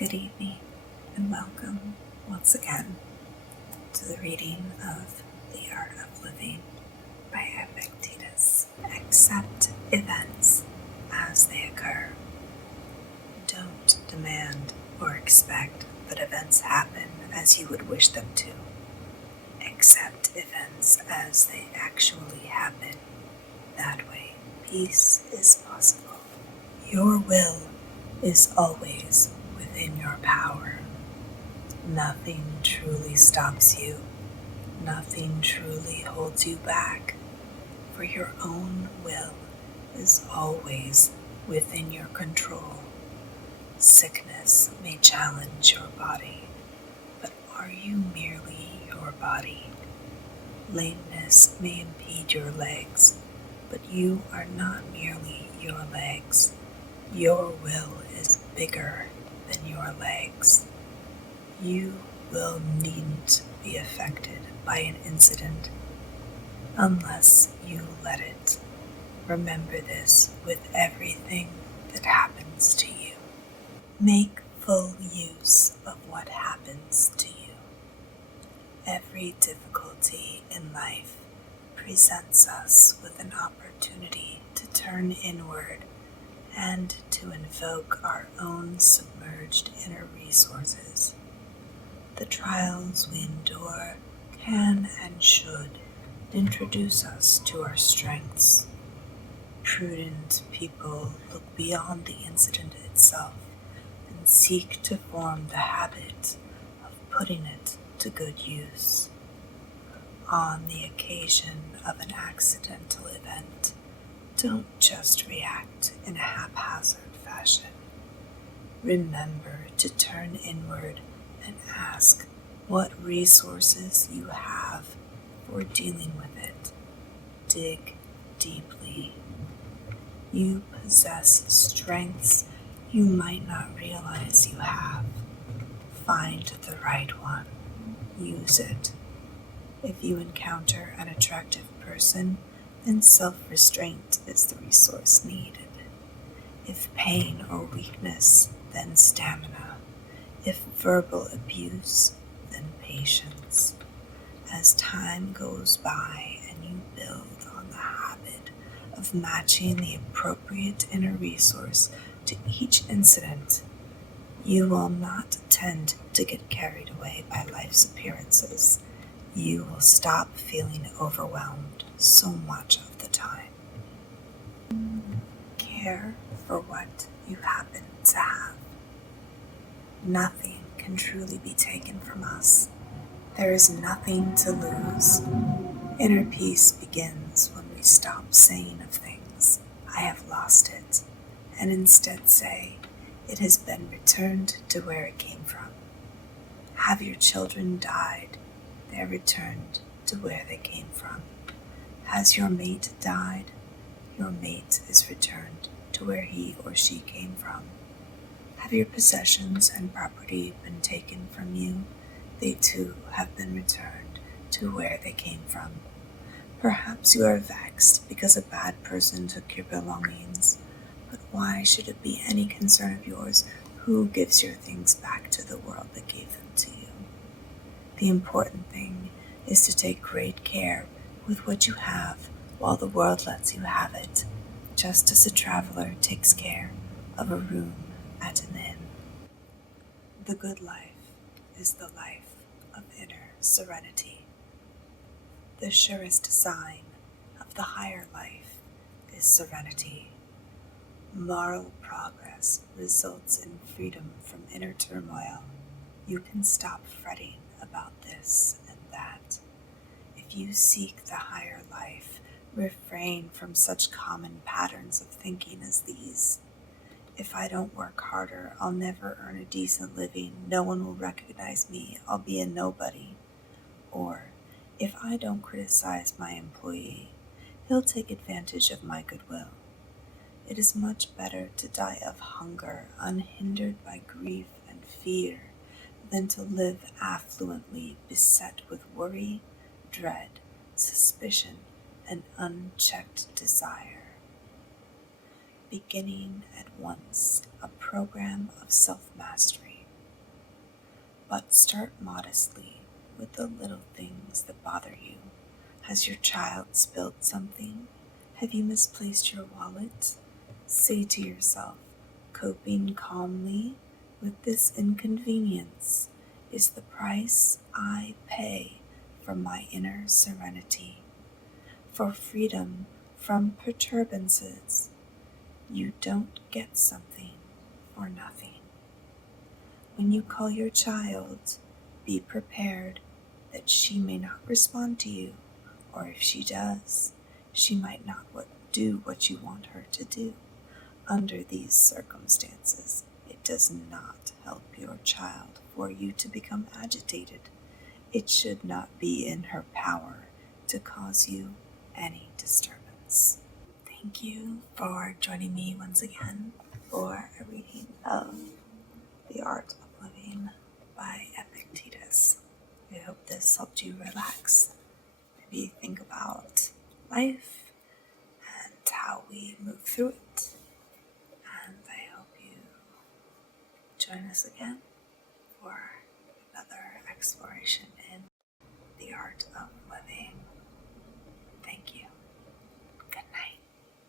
Good evening and welcome once again to the reading of The Art of Living by Epictetus. Accept events as they occur. Don't demand or expect that events happen as you would wish them to. Accept events as they actually happen. That way, peace is possible. Your will is always within your power. Nothing truly stops you. Nothing truly holds you back. For your own will is always within your control. Sickness may challenge your body, but are you merely your body? Lameness may impede your legs, but you are not merely your legs. Your will is bigger than your legs. You will needn't be affected by an incident unless you let it. Remember this with everything that happens to you. Make full use of what happens to you. Every difficulty in life presents us with an opportunity to turn inward and to invoke our own submerged inner resources. The trials we endure can and should introduce us to our strengths. Prudent people look beyond the incident itself and seek to form the habit of putting it to good use. On the occasion of an accidental event, don't just react in a haphazard fashion. Remember to turn inward and ask what resources you have for dealing with it. Dig deeply. You possess strengths you might not realize you have. Find the right one. Use it. If you encounter an attractive person, then self-restraint is the resource needed. If pain or weakness, then stamina. If verbal abuse, then patience. As time goes by and you build on the habit of matching the appropriate inner resource to each incident, you will not tend to get carried away by life's appearances. You will stop feeling overwhelmed so much of the time. Care for what you happen to have. Nothing can truly be taken from us. There is nothing to lose. Inner peace begins when we stop saying of things, "I have lost it," and instead say, "It has been returned to where it came from." Have your children died? They are returned to where they came from. Has your mate died? Your mate is returned to where he or she came from. Have your possessions and property been taken from you? They too have been returned to where they came from. Perhaps you are vexed because a bad person took your belongings, but why should it be any concern of yours who gives your things back to the world that gave them to you? The important thing is to take great care with what you have while the world lets you have it, just as a traveler takes care of a room at an inn. The good life is the life of inner serenity. The surest sign of the higher life is serenity. Moral progress results in freedom from inner turmoil. You can stop fretting about this and that. If you seek the higher life, refrain from such common patterns of thinking as these. If I don't work harder, I'll never earn a decent living. No one will recognize me. I'll be a nobody. Or, if I don't criticize my employee, he'll take advantage of my goodwill. It is much better to die of hunger, unhindered by grief and fear, than to live affluently, beset with worry, dread, suspicion, and unchecked desire. Beginning at once a program of self-mastery but start modestly with the little things that bother you. Has your child spilled something? Have you misplaced your wallet? Say to yourself, coping calmly with this inconvenience is the price I pay for my inner serenity, for freedom from perturbances. You don't get something for nothing. When you call your child, be prepared that she may not respond to you, or if she does, she might not do what you want her to do. Under these circumstances, it does not help your child for you to become agitated. It should not be in her power to cause you any disturbance. Thank you for joining me once again for a reading of The Art of Living by Epictetus. I hope this helped you relax, maybe think about life and how we move through it. And I hope you join us again for another exploration in the art of